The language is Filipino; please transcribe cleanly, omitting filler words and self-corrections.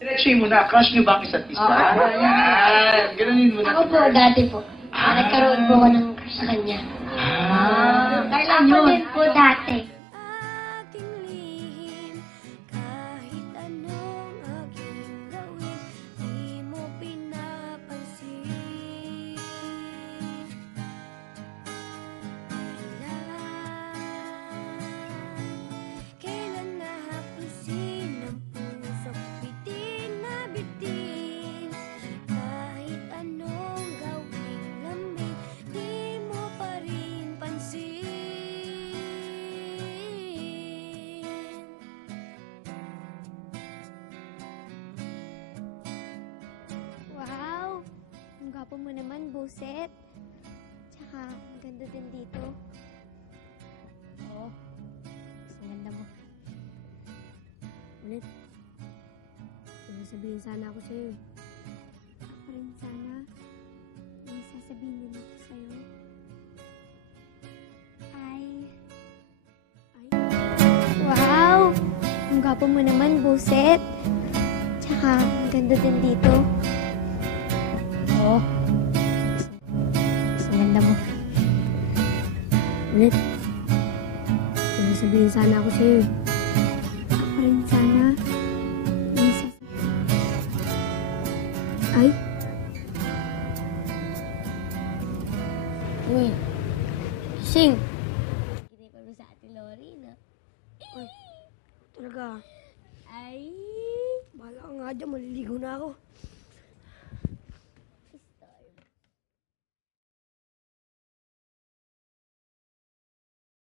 Diretsuhin mo na, crush niyo ba ang isa't isa? Ayan, ganunin mo na. Ako po, dati po. Nagkaroon po ako ng crush sa kanya. Kailan Ako yun? din po dati. Aking lihim, kahit anong aking gawin, di mo pinapansin. Kailan nahapusin ang puso, bitin na bitin. Kahit anong gawing lambing, di mo pa rin pansin. Wow! Ang gwapo mo naman, Buset. Tsaka, ang ganda din dito. Oo. Ang ganda mo. Ulit. May sasabihin sana ako sa'yo. Ako rin sana. May sasabihin din ako sa'yo. Ay. Wow! Ang gwapo mo naman, Buset. Tsaka, ang ganda din dito. Oo. Ang ganda mo. Ulit. May sasabihin sana ako sa'yo. Ako rin sana. May Ay? Uy. Gising. Ginay pa ba sa Ate Lori, no? Talaga. Ay. Bahala ka nga dyan, maliligo na ako.